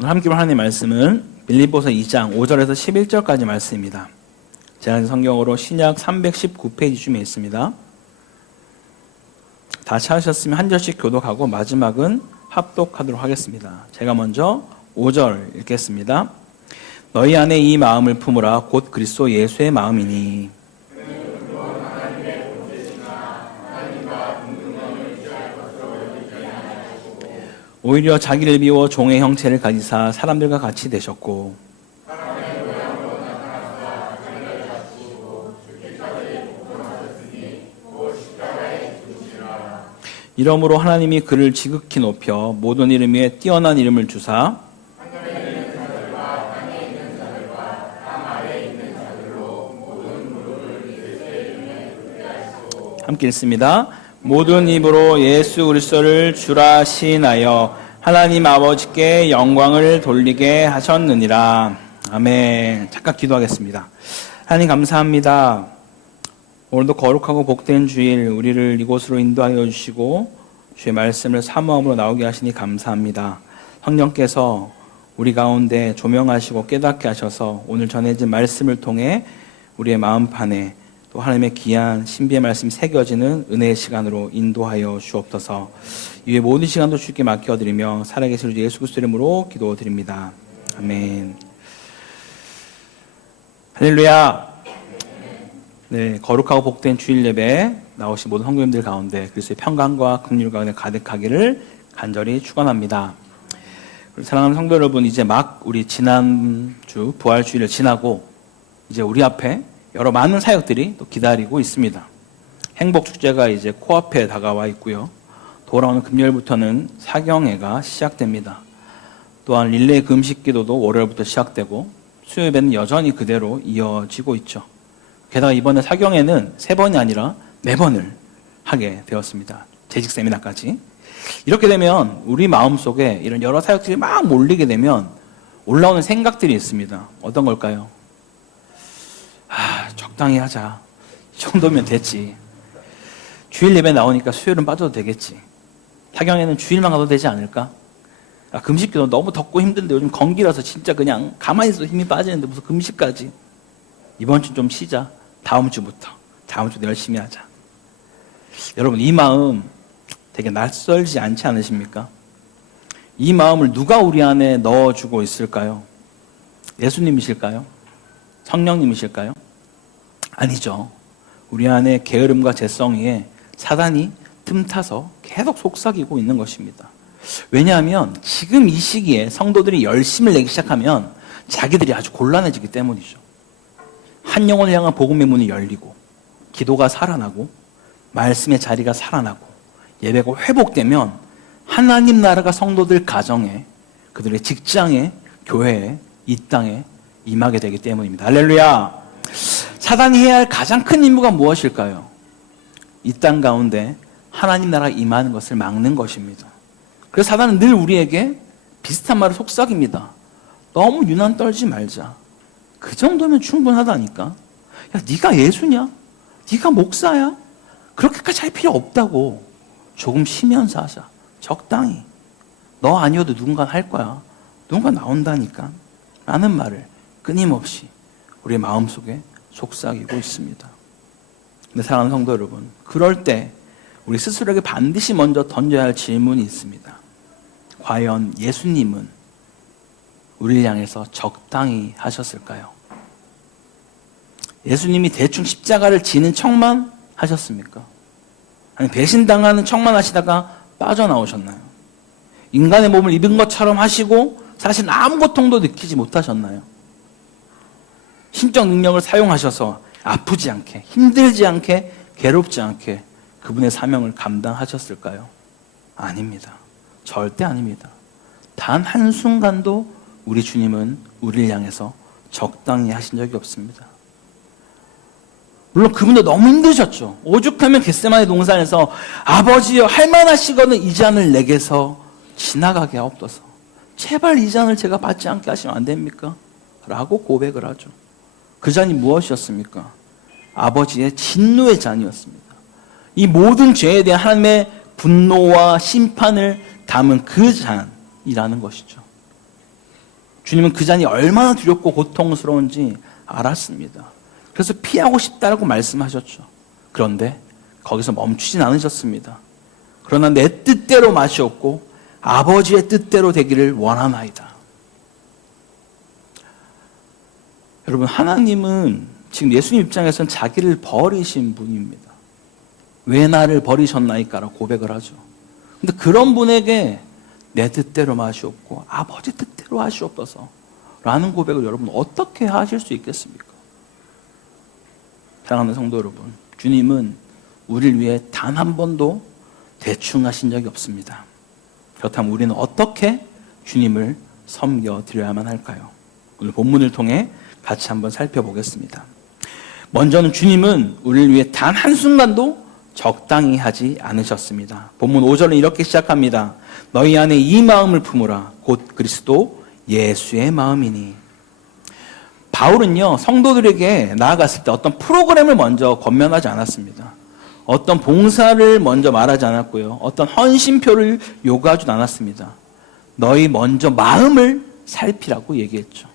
오늘 함께 볼 하나님의 말씀은 빌립보서 2장 5절에서 11절까지 말씀입니다. 제가 성경으로 신약 319페이지쯤에 있습니다. 다 찾으셨으면 한 절씩 교독하고 마지막은 합독하도록 하겠습니다. 제가 먼저 5절 읽겠습니다. 너희 안에 이 마음을 품으라 곧 그리스도 예수의 마음이니 오히려 자기를 비워 종의 형체를 가지사 사람들과 같이 되셨고 이러므로 하나님이 그를 지극히 높여 모든 이름 위에 뛰어난 이름을 주사 함께 읽습니다. 모든 입으로 예수 그리스도를 주라 시인하여 하나님 아버지께 영광을 돌리게 하셨느니라. 아멘. 잠깐 기도하겠습니다. 하나님 감사합니다. 오늘도 거룩하고 복된 주일 우리를 이곳으로 인도하여 주시고 주의 말씀을 사모함으로 나오게 하시니 감사합니다. 성령께서 우리 가운데 조명하시고 깨닫게 하셔서 오늘 전해진 말씀을 통해 우리의 마음판에 또 하나님의 귀한 신비의 말씀이 새겨지는 은혜의 시간으로 인도하여 주옵소서. 이외 모든 시간도 주께 맡겨드리며 살아계신 예수 그리스도 이름으로 기도드립니다. 아멘. 할렐루야. 네, 거룩하고 복된 주일 예배 나오신 모든 성도님들 가운데 그리스도의 평강과 긍휼 가운데 가득하기를 간절히 축원합니다. 사랑하는 성도 여러분, 이제 막 우리 지난주 부활주일을 지나고 이제 우리 앞에 여러 많은 사역들이 또 기다리고 있습니다. 행복축제가 이제 코앞에 다가와 있고요. 돌아오는 금요일부터는 사경회가 시작됩니다. 또한 릴레이 금식기도도 월요일부터 시작되고 수요일에는 여전히 그대로 이어지고 있죠. 게다가 이번에 사경회는 3번이 아니라 4번을 하게 되었습니다. 재직 세미나까지. 이렇게 되면 우리 마음속에 이런 여러 사역들이 막 몰리게 되면 올라오는 생각들이 있습니다. 어떤 걸까요? 적당히 하자. 이 정도면 됐지. 주일 예배 나오니까 수요일은 빠져도 되겠지. 사경에는 주일만 가도 되지 않을까? 금식기도 너무 덥고 힘든데 요즘 건기라서 진짜 그냥 가만히 있어도 힘이 빠지는데 무슨 금식까지. 이번 주 좀 쉬자. 다음 주부터. 다음 주도 열심히 하자. 여러분, 이 마음 되게 낯설지 않지 않으십니까? 이 마음을 누가 우리 안에 넣어주고 있을까요? 예수님이실까요? 성령님이실까요? 아니죠. 우리 안에 게으름과 재성에 사단이 틈타서 계속 속삭이고 있는 것입니다. 왜냐하면 지금 이 시기에 성도들이 열심을 내기 시작하면 자기들이 아주 곤란해지기 때문이죠. 한 영혼을 향한 복음의 문이 열리고 기도가 살아나고 말씀의 자리가 살아나고 예배가 회복되면 하나님 나라가 성도들 가정에 그들의 직장에 교회에 이 땅에 임하게 되기 때문입니다. 할렐루야. 사단이 해야 할 가장 큰 임무가 무엇일까요? 이 땅 가운데 하나님 나라가 임하는 것을 막는 것입니다. 그래서 사단은 늘 우리에게 비슷한 말을 속삭입니다. 너무 유난 떨지 말자. 그 정도면 충분하다니까. 야, 네가 예수냐? 네가 목사야? 그렇게까지 할 필요 없다고. 조금 쉬면서 하자. 적당히. 너 아니어도 누군가 할 거야. 누군가 나온다니까. 라는 말을 끊임없이 우리의 마음속에 속삭이고 있습니다. 근데 사랑하는 성도 여러분, 그럴 때 우리 스스로에게 반드시 먼저 던져야 할 질문이 있습니다. 과연 예수님은 우리를 향해서 적당히 하셨을까요? 예수님이 대충 십자가를 지는 척만 하셨습니까? 아니 배신당하는 척만 하시다가 빠져나오셨나요? 인간의 몸을 입은 것처럼 하시고 사실 아무 고통도 느끼지 못하셨나요? 신적 능력을 사용하셔서 아프지 않게, 힘들지 않게, 괴롭지 않게 그분의 사명을 감당하셨을까요? 아닙니다. 절대 아닙니다. 단 한순간도 우리 주님은 우리를 향해서 적당히 하신 적이 없습니다. 물론 그분도 너무 힘드셨죠. 오죽하면 겟세마네 동산에서 아버지여 할만하시거든 이 잔을 내게서 지나가게 하옵소서. 제발 이 잔을 제가 받지 않게 하시면 안 됩니까? 라고 고백을 하죠. 그 잔이 무엇이었습니까? 아버지의 진노의 잔이었습니다. 이 모든 죄에 대한 하나님의 분노와 심판을 담은 그 잔이라는 것이죠. 주님은 그 잔이 얼마나 두렵고 고통스러운지 알았습니다. 그래서 피하고 싶다라고 말씀하셨죠. 그런데 거기서 멈추진 않으셨습니다. 그러나 내 뜻대로 마시옵고 아버지의 뜻대로 되기를 원하나이다. 여러분, 하나님은 지금 예수님 입장에서는 자기를 버리신 분입니다. 왜 나를 버리셨나이까라고 고백을 하죠. 근데 그런 분에게 내 뜻대로 마시옵고 아버지 뜻대로 하시옵소서 라는 고백을 여러분 어떻게 하실 수 있겠습니까? 사랑하는 성도 여러분, 주님은 우리를 위해 단 한 번도 대충 하신 적이 없습니다. 그렇다면 우리는 어떻게 주님을 섬겨드려야만 할까요? 오늘 본문을 통해 같이 한번 살펴보겠습니다. 먼저는 주님은 우리를 위해 단 한순간도 적당히 하지 않으셨습니다. 본문 5절은 이렇게 시작합니다. 너희 안에 이 마음을 품으라. 곧 그리스도 예수의 마음이니. 바울은요, 성도들에게 나아갔을 때 어떤 프로그램을 먼저 권면하지 않았습니다. 어떤 봉사를 먼저 말하지 않았고요. 어떤 헌신표를 요구하지 않았습니다. 너희 먼저 마음을 살피라고 얘기했죠.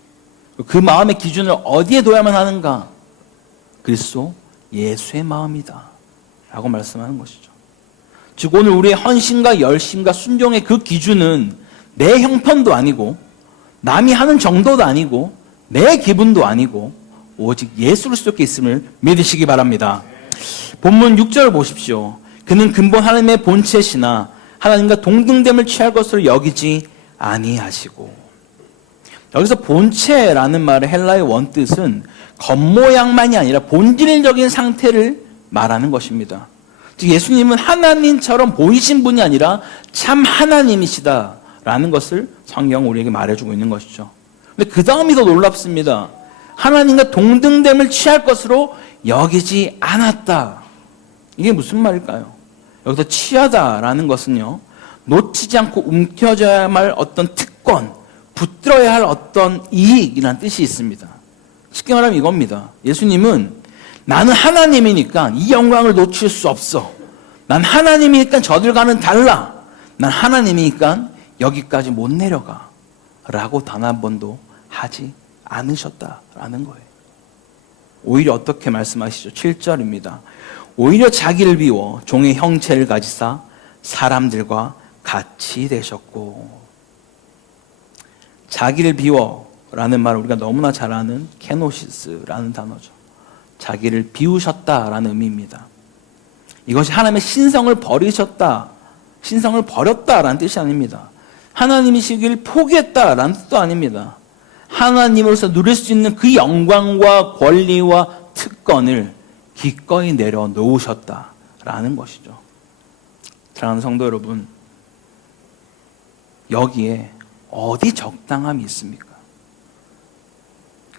그 마음의 기준을 어디에 둬야만 하는가? 그리스도 예수의 마음이다 라고 말씀하는 것이죠. 즉 오늘 우리의 헌신과 열심과 순종의 그 기준은 내 형편도 아니고 남이 하는 정도도 아니고 내 기분도 아니고 오직 예수 그리스도께 있음을 믿으시기 바랍니다. 본문 6절 보십시오. 그는 근본 하나님의 본체시나 하나님과 동등됨을 취할 것으로 여기지 아니하시고. 여기서 본체라는 말의 헬라의 원뜻은 겉모양만이 아니라 본질적인 상태를 말하는 것입니다. 즉 예수님은 하나님처럼 보이신 분이 아니라 참 하나님이시다라는 것을 성경은 우리에게 말해주고 있는 것이죠. 근데 그 다음이 더 놀랍습니다. 하나님과 동등됨을 취할 것으로 여기지 않았다. 이게 무슨 말일까요? 여기서 취하다라는 것은요, 놓치지 않고 움켜져야 할 어떤 특권, 붙들어야 할 어떤 이익이라는 뜻이 있습니다. 쉽게 말하면 이겁니다. 예수님은 나는 하나님이니까 이 영광을 놓칠 수 없어. 난 하나님이니까 저들과는 달라. 난 하나님이니까 여기까지 못 내려가. 라고 단 한 번도 하지 않으셨다라는 거예요. 오히려 어떻게 말씀하시죠? 7절입니다. 오히려 자기를 비워 종의 형체를 가지사 사람들과 같이 되셨고. 자기를 비워라는 말을 우리가 너무나 잘 아는 케노시스라는 단어죠. 자기를 비우셨다라는 의미입니다. 이것이 하나님의 신성을 버리셨다, 신성을 버렸다라는 뜻이 아닙니다. 하나님이시길 포기했다라는 뜻도 아닙니다. 하나님으로서 누릴 수 있는 그 영광과 권리와 특권을 기꺼이 내려놓으셨다라는 것이죠. 사랑하는 성도 여러분, 여기에 어디 적당함이 있습니까?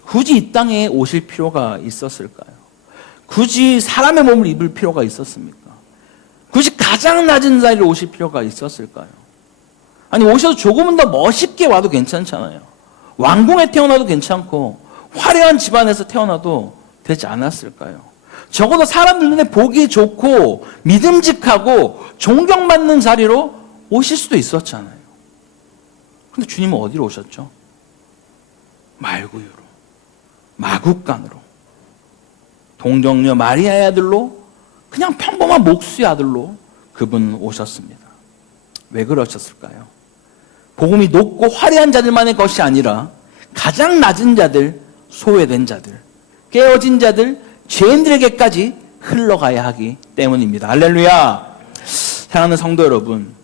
굳이 이 땅에 오실 필요가 있었을까요? 굳이 사람의 몸을 입을 필요가 있었습니까? 굳이 가장 낮은 자리에 오실 필요가 있었을까요? 아니, 오셔서 조금은 더 멋있게 와도 괜찮잖아요. 왕궁에 태어나도 괜찮고 화려한 집안에서 태어나도 되지 않았을까요? 적어도 사람들 눈에 보기 좋고 믿음직하고 존경받는 자리로 오실 수도 있었잖아요. 근데 주님은 어디로 오셨죠? 말구유로, 마국간으로, 동정녀 마리아의 아들로, 그냥 평범한 목수의 아들로 그분은 오셨습니다. 왜 그러셨을까요? 복음이 높고 화려한 자들만의 것이 아니라 가장 낮은 자들, 소외된 자들, 깨어진 자들, 죄인들에게까지 흘러가야 하기 때문입니다. 할렐루야! 사랑하는 성도 여러분,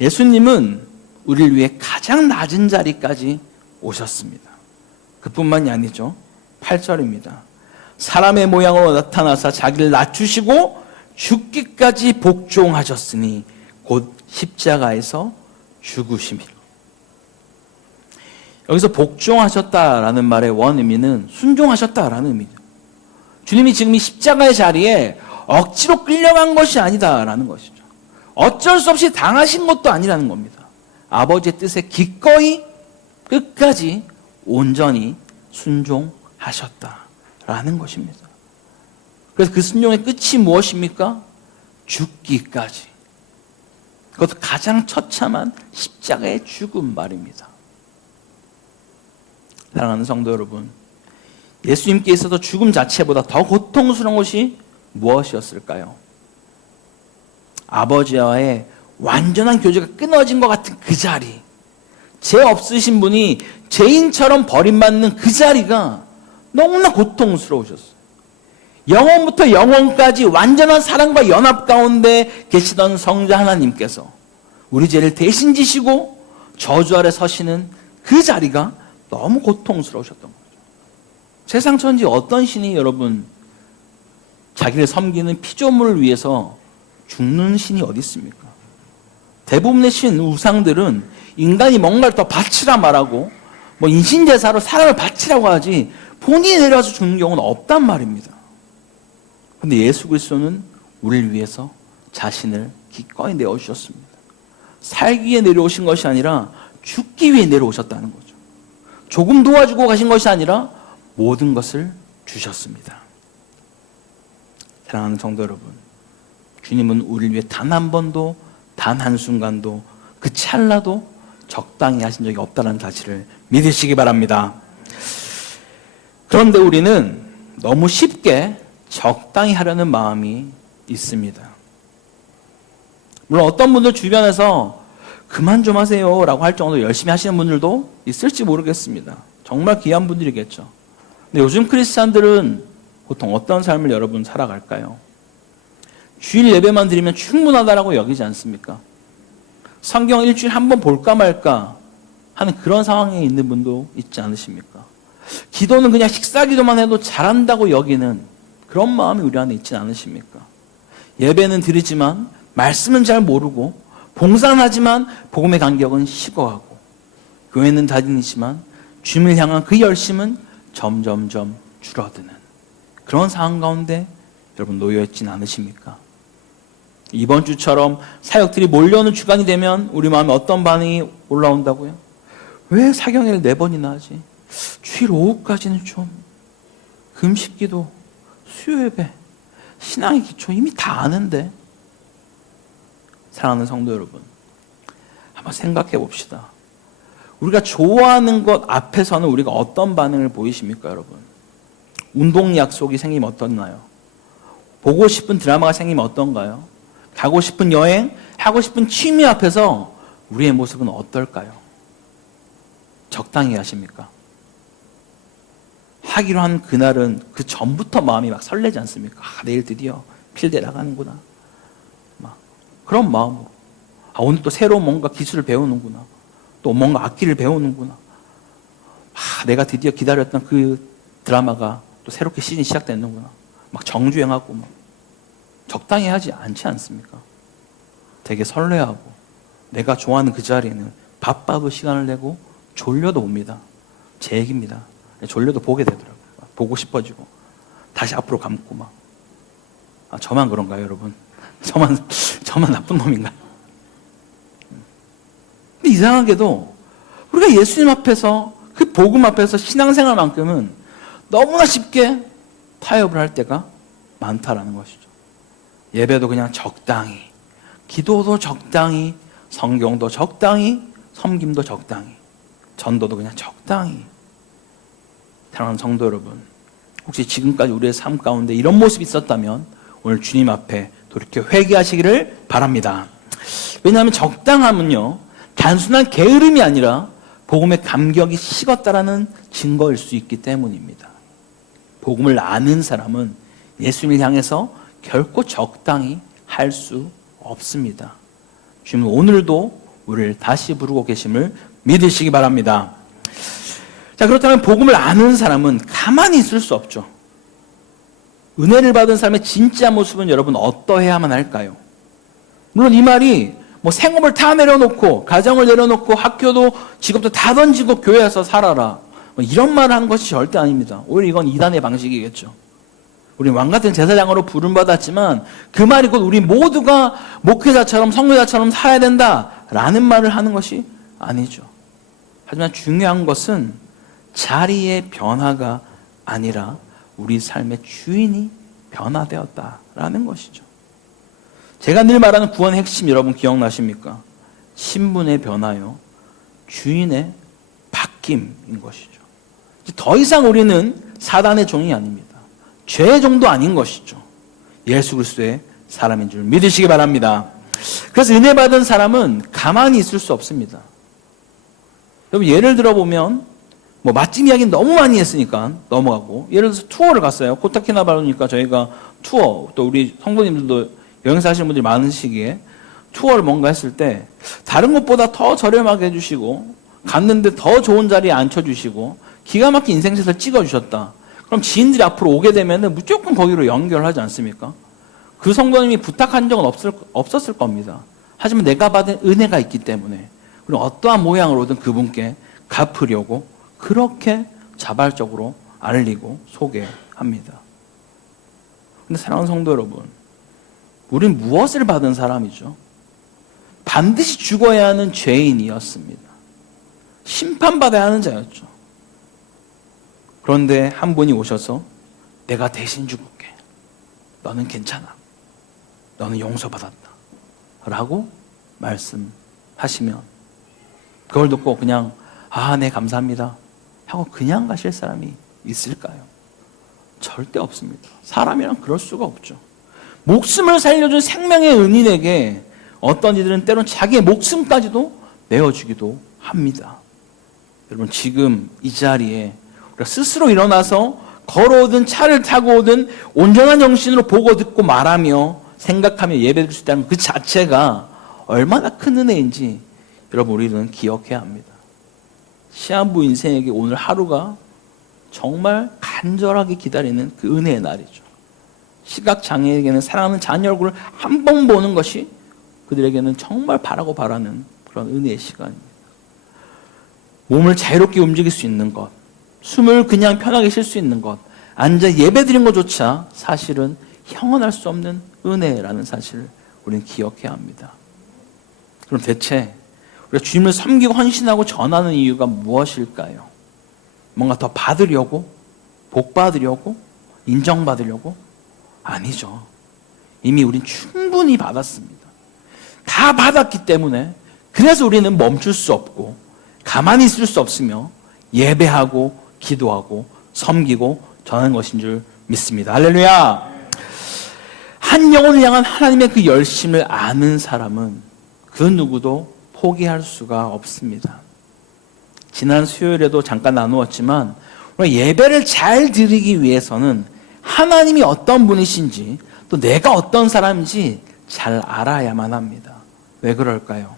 예수님은 우리를 위해 가장 낮은 자리까지 오셨습니다. 그뿐만이 아니죠. 8절입니다. 사람의 모양으로 나타나사 자기를 낮추시고 죽기까지 복종하셨으니 곧 십자가에서 죽으심이라. 여기서 복종하셨다라는 말의 원의미는 순종하셨다라는 의미죠. 주님이 지금 이 십자가의 자리에 억지로 끌려간 것이 아니다라는 것이죠. 어쩔 수 없이 당하신 것도 아니라는 겁니다. 아버지의 뜻에 기꺼이 끝까지 온전히 순종하셨다라는 것입니다. 그래서 그 순종의 끝이 무엇입니까? 죽기까지. 그것도 가장 처참한 십자가의 죽음 말입니다. 사랑하는 성도 여러분, 예수님께 있어서 죽음 자체보다 더 고통스러운 것이 무엇이었을까요? 아버지와의 완전한 교제가 끊어진 것 같은 그 자리, 죄 없으신 분이 죄인처럼 버림받는 그 자리가 너무나 고통스러우셨어요. 영원부터 영원까지 완전한 사랑과 연합 가운데 계시던 성자 하나님께서 우리 죄를 대신 지시고 저주 아래 서시는 그 자리가 너무 고통스러우셨던 거죠. 세상 천지 어떤 신이 여러분 자기를 섬기는 피조물을 위해서 죽는 신이 어디 있습니까? 대부분의 신, 우상들은 인간이 뭔가를 더 바치라 말하고 뭐 인신제사로 사람을 바치라고 하지 본인이 내려와서 죽는 경우는 없단 말입니다. 그런데 예수 그리스도는 우리를 위해서 자신을 기꺼이 내어주셨습니다. 살기 위해 내려오신 것이 아니라 죽기 위해 내려오셨다는 거죠. 조금 도와주고 가신 것이 아니라 모든 것을 주셨습니다. 사랑하는 성도 여러분, 주님은 우리를 위해 단 한 번도, 단 한순간도, 그 찰나도 적당히 하신 적이 없다는 사실을 믿으시기 바랍니다. 그런데 우리는 너무 쉽게 적당히 하려는 마음이 있습니다. 물론 어떤 분들 주변에서 그만 좀 하세요 라고 할 정도로 열심히 하시는 분들도 있을지 모르겠습니다. 정말 귀한 분들이겠죠. 근데 요즘 크리스찬들은 보통 어떤 삶을 여러분 살아갈까요? 주일 예배만 드리면 충분하다라고 여기지 않습니까? 성경 일주일에 한 번 볼까 말까 하는 그런 상황에 있는 분도 있지 않으십니까? 기도는 그냥 식사 기도만 해도 잘한다고 여기는 그런 마음이 우리 안에 있지 않으십니까? 예배는 드리지만 말씀은 잘 모르고 봉사는 하지만 복음의 간격은 식어가고 교회는 다니지만 주님을 향한 그 열심은 점점점 줄어드는 그런 상황 가운데 여러분 놓여있진 않으십니까? 이번 주처럼 사역들이 몰려오는 주간이 되면 우리 마음에 어떤 반응이 올라온다고요? 왜 사경회를 4번이나 하지? 주일 오후까지는 좀 금식기도, 수요예배, 신앙의 기초 이미 다 아는데. 사랑하는 성도 여러분, 한번 생각해 봅시다. 우리가 좋아하는 것 앞에서는 우리가 어떤 반응을 보이십니까, 여러분? 운동 약속이 생기면 어떻나요? 보고 싶은 드라마가 생기면 어떤가요? 가고 싶은 여행, 하고 싶은 취미 앞에서 우리의 모습은 어떨까요? 적당히 하십니까? 하기로 한 그날은 그 전부터 마음이 막 설레지 않습니까? 내일 드디어 필드에 나가는구나. 막 그런 마음으로. 오늘 또 새로운 뭔가 기술을 배우는구나. 또 뭔가 악기를 배우는구나. 내가 드디어 기다렸던 그 드라마가 또 새롭게 시즌이 시작됐는구나. 막 정주행하고 막 적당히 하지 않지 않습니까? 되게 설레하고 내가 좋아하는 그 자리에는 바빠도 시간을 내고 졸려도 옵니다. 제 얘기입니다. 졸려도 보게 되더라고요. 보고 싶어지고 다시 앞으로 감고 막. 저만 그런가요, 여러분? 저만 나쁜 놈인가? 근데 이상하게도 우리가 예수님 앞에서 그 복음 앞에서 신앙생활만큼은 너무나 쉽게 타협을 할 때가 많다라는 것이죠. 예배도 그냥 적당히, 기도도 적당히, 성경도 적당히, 섬김도 적당히, 전도도 그냥 적당히. 사랑하는 성도 여러분, 혹시 지금까지 우리의 삶 가운데 이런 모습이 있었다면 오늘 주님 앞에 돌이켜 회개하시기를 바랍니다. 왜냐하면 적당함은요, 단순한 게으름이 아니라 복음의 감격이 식었다라는 증거일 수 있기 때문입니다. 복음을 아는 사람은 예수님을 향해서 결코 적당히 할 수 없습니다. 주님은 오늘도 우리를 다시 부르고 계심을 믿으시기 바랍니다. 자, 그렇다면 복음을 아는 사람은 가만히 있을 수 없죠. 은혜를 받은 사람의 진짜 모습은 여러분 어떠해야만 할까요? 물론 이 말이 뭐 생업을 다 내려놓고 가정을 내려놓고 학교도 직업도 다 던지고 교회에서 살아라 뭐 이런 말을 한 것이 절대 아닙니다. 오히려 이건 이단의 방식이겠죠. 우리 왕같은 제사장으로 부름받았지만 그 말이 곧 우리 모두가 목회자처럼 성교자처럼 살아야 된다라는 말을 하는 것이 아니죠. 하지만 중요한 것은 자리의 변화가 아니라 우리 삶의 주인이 변화되었다라는 것이죠. 제가 늘 말하는 구원의 핵심 여러분 기억나십니까? 신분의 변화요, 주인의 바뀜인 것이죠. 더 이상 우리는 사단의 종이 아닙니다. 죄의 종도 아닌 것이죠. 예수 그리스도의 사람인 줄 믿으시기 바랍니다. 그래서 은혜 받은 사람은 가만히 있을 수 없습니다. 여러분 예를 들어보면 맛집 이야기는 너무 많이 했으니까 넘어가고, 예를 들어서 투어를 갔어요. 코타키나발루니까 저희가 투어, 또 우리 성도님들도 여행사 하시는 분들이 많으시기에 투어를 뭔가 했을 때 다른 곳보다 더 저렴하게 해주시고 갔는데 더 좋은 자리에 앉혀주시고 기가 막힌 인생샷을 찍어주셨다. 그럼 지인들이 앞으로 오게 되면 무조건 거기로 연결하지 않습니까? 그 성도님이 부탁한 적은 없었을 겁니다. 하지만 내가 받은 은혜가 있기 때문에, 그리고 어떠한 모양으로든 그분께 갚으려고 그렇게 자발적으로 알리고 소개합니다. 그런데 사랑하는 성도 여러분, 우린 무엇을 받은 사람이죠? 반드시 죽어야 하는 죄인이었습니다. 심판받아야 하는 자였죠. 그런데 한 분이 오셔서 내가 대신 죽을게. 너는 괜찮아. 너는 용서받았다. 라고 말씀하시면 그걸 듣고 그냥 네 감사합니다 하고 그냥 가실 사람이 있을까요? 절대 없습니다. 사람이란 그럴 수가 없죠. 목숨을 살려준 생명의 은인에게 어떤 이들은 때론 자기의 목숨까지도 내어주기도 합니다. 여러분 지금 이 자리에 우리가 스스로 일어나서 걸어오든 차를 타고 오든 온전한 정신으로 보고 듣고 말하며 생각하며 예배드릴 수 있다는 그 자체가 얼마나 큰 은혜인지 여러분 우리는 기억해야 합니다. 시한부 인생에게 오늘 하루가 정말 간절하게 기다리는 그 은혜의 날이죠. 시각장애에게는 사랑하는 자녀 얼굴을 한 번 보는 것이 그들에게는 정말 바라고 바라는 그런 은혜의 시간입니다. 몸을 자유롭게 움직일 수 있는 것, 숨을 그냥 편하게 쉴 수 있는 것, 앉아 예배드린 것조차 사실은 형언할 수 없는 은혜라는 사실을 우리는 기억해야 합니다. 그럼 대체 우리가 주님을 섬기고 헌신하고 전하는 이유가 무엇일까요? 뭔가 더 받으려고? 복 받으려고? 인정받으려고? 아니죠. 이미 우린 충분히 받았습니다. 다 받았기 때문에 그래서 우리는 멈출 수 없고 가만히 있을 수 없으며 예배하고 기도하고 섬기고 전하는 것인 줄 믿습니다. 할렐루야! 한 영혼을 향한 하나님의 그 열심을 아는 사람은 그 누구도 포기할 수가 없습니다. 지난 수요일에도 잠깐 나누었지만 예배를 잘 드리기 위해서는 하나님이 어떤 분이신지 또 내가 어떤 사람인지 잘 알아야만 합니다. 왜 그럴까요?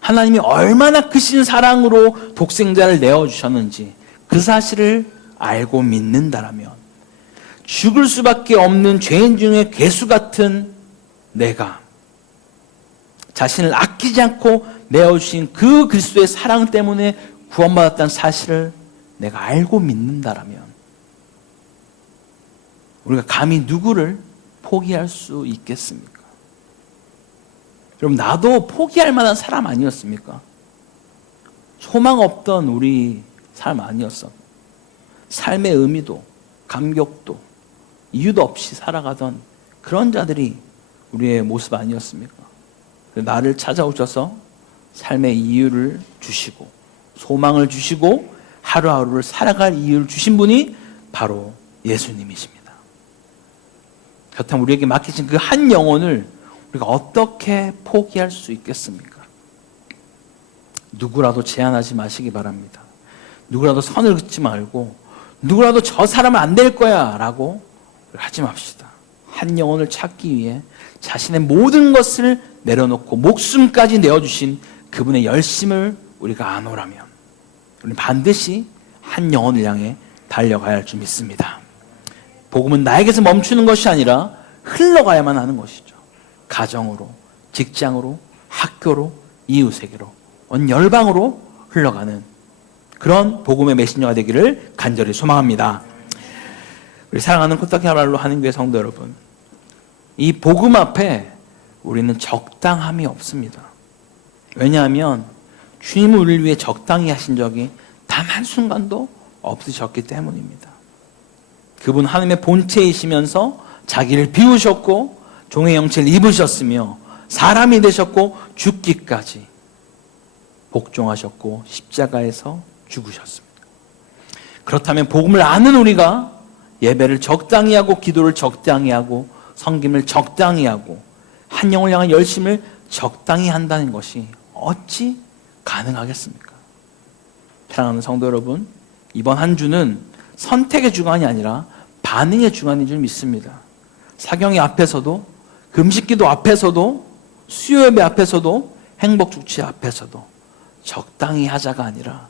하나님이 얼마나 크신 사랑으로 독생자를 내어주셨는지 그 사실을 알고 믿는다라면 죽을 수밖에 없는 죄인 중에 괴수 같은 내가 자신을 아끼지 않고 내어주신 그 그리스도의 사랑 때문에 구원받았다는 사실을 내가 알고 믿는다라면 우리가 감히 누구를 포기할 수 있겠습니까? 여러분 나도 포기할 만한 사람 아니었습니까? 소망 없던 우리 삶 아니었어. 삶의 의미도 감격도 이유도 없이 살아가던 그런 자들이 우리의 모습 아니었습니까? 나를 찾아오셔서 삶의 이유를 주시고 소망을 주시고 하루하루를 살아갈 이유를 주신 분이 바로 예수님이십니다. 그렇다면 우리에게 맡기신 그 한 영혼을 우리가 어떻게 포기할 수 있겠습니까? 누구라도 제한하지 마시기 바랍니다. 누구라도 선을 긋지 말고 누구라도 저 사람은 안 될 거야 라고 하지 맙시다. 한 영혼을 찾기 위해 자신의 모든 것을 내려놓고 목숨까지 내어주신 그분의 열심을 우리가 아노라면 우리는 반드시 한 영혼을 향해 달려가야 할 줄 믿습니다. 복음은 나에게서 멈추는 것이 아니라 흘러가야만 하는 것이죠. 가정으로, 직장으로, 학교로, 이웃에게로, 온 열방으로 흘러가는 그런 복음의 메신저가 되기를 간절히 소망합니다. 우리 사랑하는 코타키나발루 한인교회 성도 여러분, 이 복음 앞에 우리는 적당함이 없습니다. 왜냐하면 주님은 우리를 위해 적당히 하신 적이 단 한순간도 없으셨기 때문입니다. 그분 하나님의 본체이시면서 자기를 비우셨고 종의 형체를 입으셨으며 사람이 되셨고 죽기까지 복종하셨고 십자가에서 죽으셨습니다. 그렇다면 복음을 아는 우리가 예배를 적당히 하고 기도를 적당히 하고 섬김을 적당히 하고 한 영을 향한 열심을 적당히 한다는 것이 어찌 가능하겠습니까? 사랑하는 성도 여러분, 이번 한 주는 선택의 주간이 아니라 반응의 주간인 줄 믿습니다. 사경이 앞에서도, 금식기도 앞에서도, 수요예배 앞에서도, 행복축제 앞에서도 적당히 하자가 아니라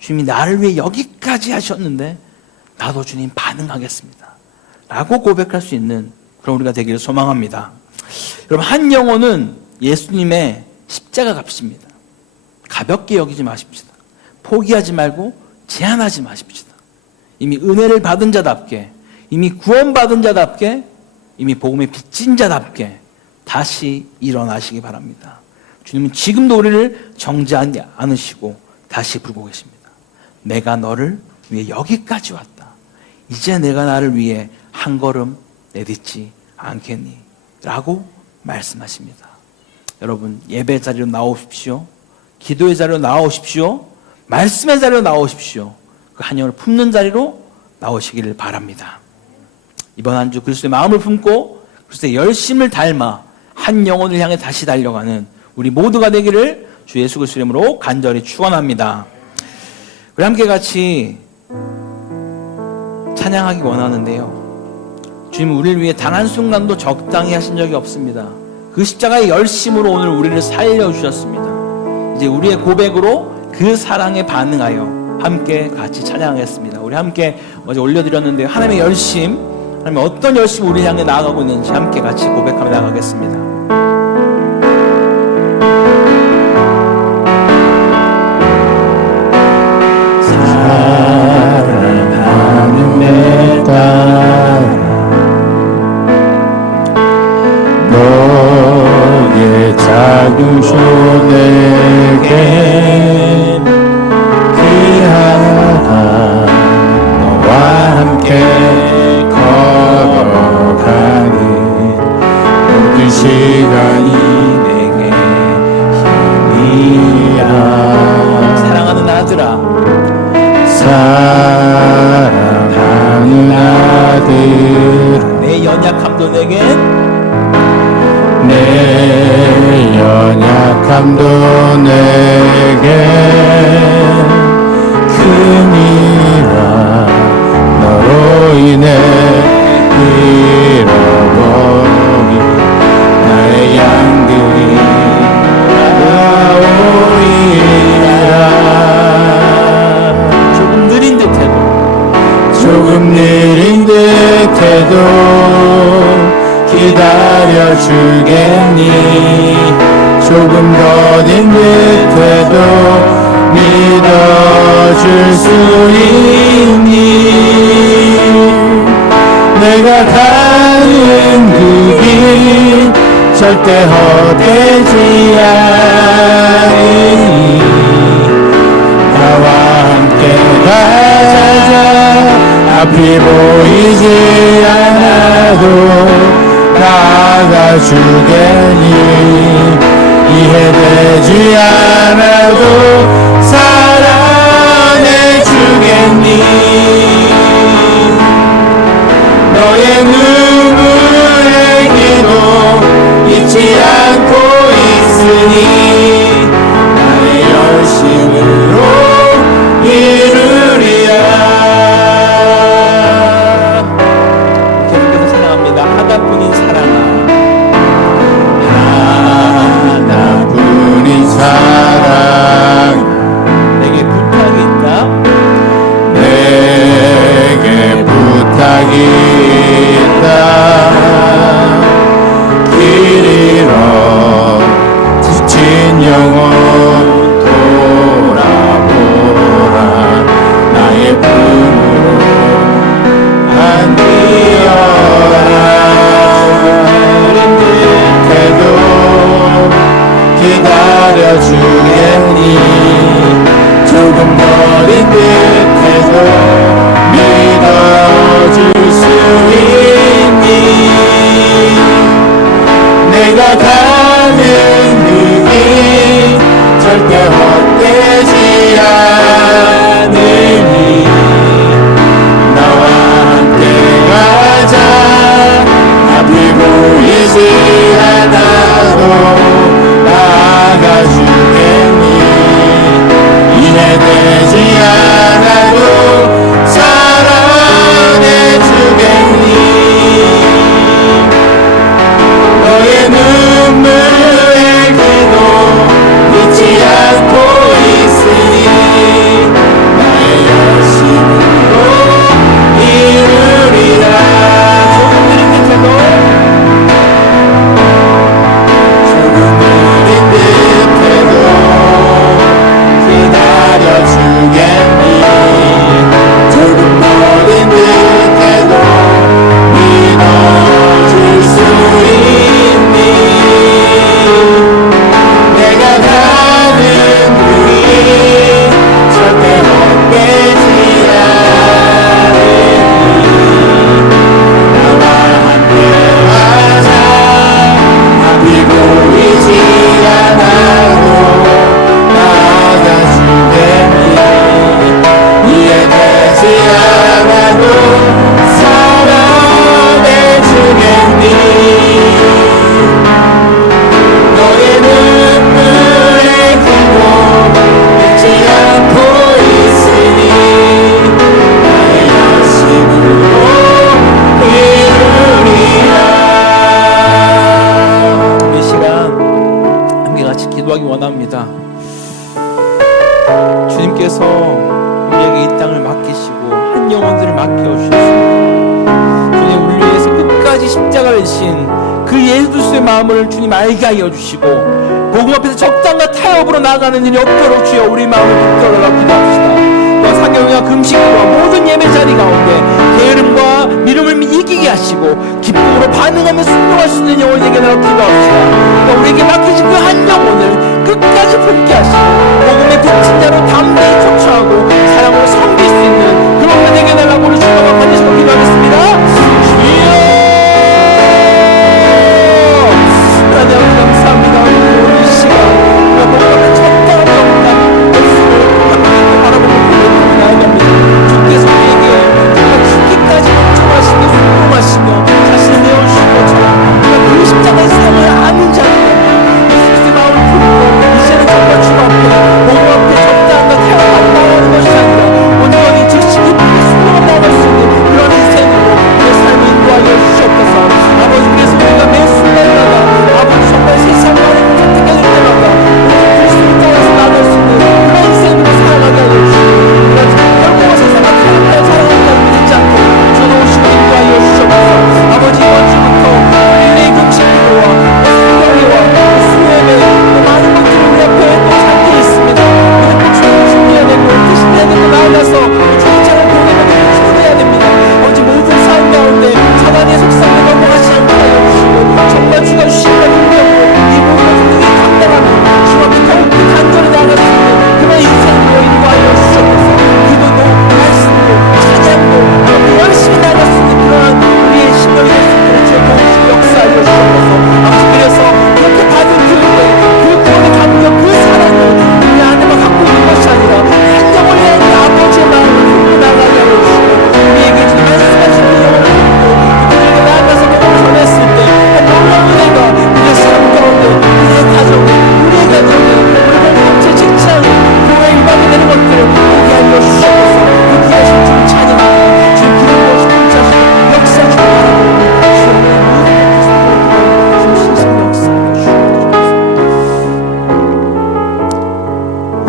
주님이 나를 위해 여기까지 하셨는데 나도 주님 반응하겠습니다 라고 고백할 수 있는 그런 우리가 되기를 소망합니다. 여러분, 한 영혼은 예수님의 십자가 값입니다. 가볍게 여기지 마십시다. 포기하지 말고 제한하지 마십시다. 이미 은혜를 받은 자답게, 이미 구원받은 자답게, 이미 복음에 빚진 자답게 다시 일어나시기 바랍니다. 주님은 지금도 우리를 정죄하지 않으시고 다시 부르고 계십니다. 내가 너를 위해 여기까지 왔다. 이제 내가 나를 위해 한 걸음 내딛지 않겠니? 라고 말씀하십니다. 여러분, 예배 자리로 나오십시오. 기도의 자리로 나오십시오. 말씀의 자리로 나오십시오. 그 한 영을 품는 자리로 나오시기를 바랍니다. 이번 한 주 그리스도의 마음을 품고 그리스도의 열심을 닮아 한 영혼을 향해 다시 달려가는 우리 모두가 되기를 주 예수 그리스도 이름으로 간절히 축원합니다. 우리 함께 같이 찬양하기 원하는데요, 주님 우리를 위해 단 한순간도 적당히 하신 적이 없습니다. 그 십자가의 열심으로 오늘 우리를 살려주셨습니다. 이제 우리의 고백으로 그 사랑에 반응하여 함께 같이 찬양하겠습니다. 우리 함께 어제 올려드렸는데요, 하나님의 열심, 하나님 어떤 열심이 우리를 향해 나아가고 있는지 함께 같이 고백하며 나가겠습니다. 사랑하는 내 딸, 너의 작은 손에게 귀하다. 너와 함께 걸어가는 모든 시간이 내게 힘이야. 사랑하는 아들아, 사랑하는 아들, 내 연약함도 내겐 내 연약함도 내게 큼이라. 너로 인해 잃어버린 나의 양들이 돌아오리라. 조금 느린 듯해도 조금 느린 듯해도 기다려주겠니? 조금 더딘 듯해도 믿어줄 수 있니? 내가 가는 그 길 절대 헛되지 않으니 나와 함께 가자. 앞이 보이지 않아도 나아가주겠니? 이해되지 않아도 사랑해주겠니? 너의 눈물의 기도 잊지 않고 있으니 나의 열심으로 이루리라. 계속해서 찬양합니다. 하나뿐인 사랑아, 하나뿐인 사랑, 내게 부탁이 있다. 내게 부탁이 있다. 길 잃어 지친 영혼 돌아보라. 나의 품으로 안기어라. 느린 듯해도 기다려주겠니? 조금 더딘 듯해도 믿어줄 수 있니? 내가 가는 그 길 절대 헛되지 않으니 하신 그 예수 그리스도의 마음을 주님 알게 하여 주시고 복음 앞에서 적당과 타협으로 나아가는 일이 없도록 주여 우리 마음을 붙들어달라고 기도합시다. 또 사경과 금식과 모든 예배 자리 가운데 게으름과 미움을 이기게 하시고 기쁨으로 반응하며 순종할 수 있는 영혼에게 달라고 기도합시다. 또 우리에게 맡기신 그 한 영혼을 끝까지 품게 하시고 복음의 빚진 자로 담대히 쫓아가고 사랑으로 섬길 수 있는 그런 날 되게 달라고 우리 주님과 반드시고 기도하겠습니다. 주여 하나님 아버지 감사합니다. 오늘 이 시간 복음 앞에 적당한 영혼과 말씀을 함께 바라보고 고백하며 나아갑니다. 주께서 우리에게 정말 죽기까지 쫓아가시며 순종하시며 자신을 내어주신 것처럼 그 십자가의 사랑을 아는 자들은 예수의 마음을 품고 이제는 정말 주 앞에 복음 앞에 적당한 것 태워가 나가는 것이 아니라 온전히 즉시 기쁘게 순종하며 나아갈 수 있는 그런 인생으로 내 삶을 인도하여 주시옵소서. 아버지께서 우리가 매 순간마다 아버지 정말 세상 많은 걸 선택해 줄 때마다 그리스도를 따라서 나아갈 수 있는 그런 인생으로 살아가게 하여 주시고 결국은 세상과 타협하여 살아가는 자들이 되지 않도록 전하오시고 인도하여 주시옵소서. 아버지 이번 주부터 릴레이 금식 기도와 성경회와 수요예배 또 많은 것들이 우리 앞에 또 잠겨 있습니다. 우리 꼭 준비해야 되고 대신해야 되고 나아가서 주기차를 보내면 기도해야 됩니다. 아버지 모든 삶 가운데 사단의 속삭임을 넘어가지 않게 하여 주시고 정말 주가 주신 능력으로 이 모든 능력이 감당하며 주 앞에 더욱더 간절히 나아갈 수 있는 그런 인생으로 인도하여 주시옵소서. 기도도 말씀도 찬양도 열심히 나아갈 수 있는 그러한 우리의 신령이 될 수 있도록 주여 도우시고 역사하여 주시옵소서. 아버지 그래서 그렇게 받은 그 구원의 감격 그 사랑을 우리 안에만 갖고 있는 것이 아니라 한 영혼을 향한 아버지의 마음을 품고 나아가게 하여 주시고 우리에게 지금 말씀하신 그 영혼을 품고 그들에게 나아가서 복음을 전했을 때 놀라운 은혜가 그들의 삶 가운데 그들의 가정에 우리의 가정에 우리 공동체 직장에 교회 유방이 되는 것들을 보게 하여 주시옵소서. 그 귀하신 주를 찬양하고 주의 기름 부어서 공짜시고 역사 주를 바라보고 주의 모든 것을 신실히 역사하여 주옵소서.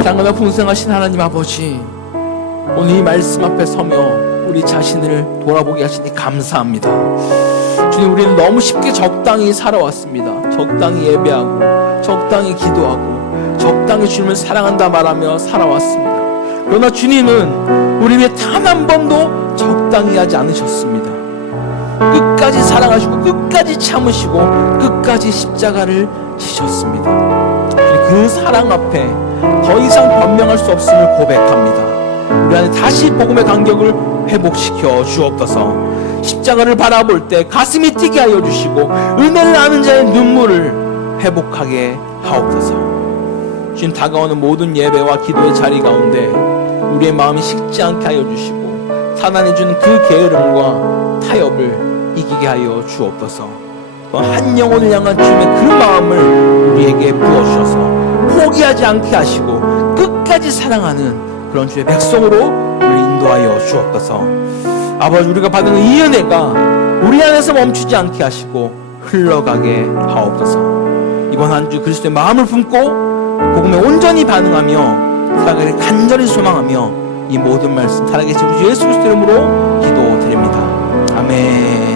장엄하고 풍성하신 하나님 아버지 오늘 이 말씀 앞에 서며 우리 자신을 돌아보게 하시니 감사합니다. 주님 우리는 너무 쉽게 적당히 살아왔습니다. 적당히 예배하고 적당히 기도하고 적당히 주님을 사랑한다 말하며 살아왔습니다. 그러나 주님은 우리 위해 단 한 번도 적당히 하지 않으셨습니다. 끝까지 사랑하시고 끝까지 참으시고 끝까지 십자가를 지셨습니다. 그 사랑 앞에 더 이상 변명할 수 없음을 고백합니다. 우리 안에 다시 복음의 간격을 회복시켜 주옵소서. 십자가를 바라볼 때 가슴이 뛰게 하여 주시고 은혜를 아는 자의 눈물을 회복하게 하옵소서. 주님 다가오는 모든 예배와 기도의 자리 가운데 우리의 마음이 식지 않게 하여 주시고 사단이 주는 그 게으름과 타협을 이기게 하여 주옵소서. 또 한 영혼을 향한 주님의 그 마음을 우리에게 부어주셔서 포기하지 않게 하시고 끝까지 사랑하는 그런 주의 백성으로 우리 인도하여 주옵소서. 아버지 우리가 받은 이 은혜가 우리 안에서 멈추지 않게 하시고 흘러가게 하옵소서. 이번 한 주 그리스도의 마음을 품고 복음에 온전히 반응하며 살아가기를 간절히 소망하며 이 모든 말씀 살아계신 우리 예수 그리스도 이름으로 기도드립니다. 아멘.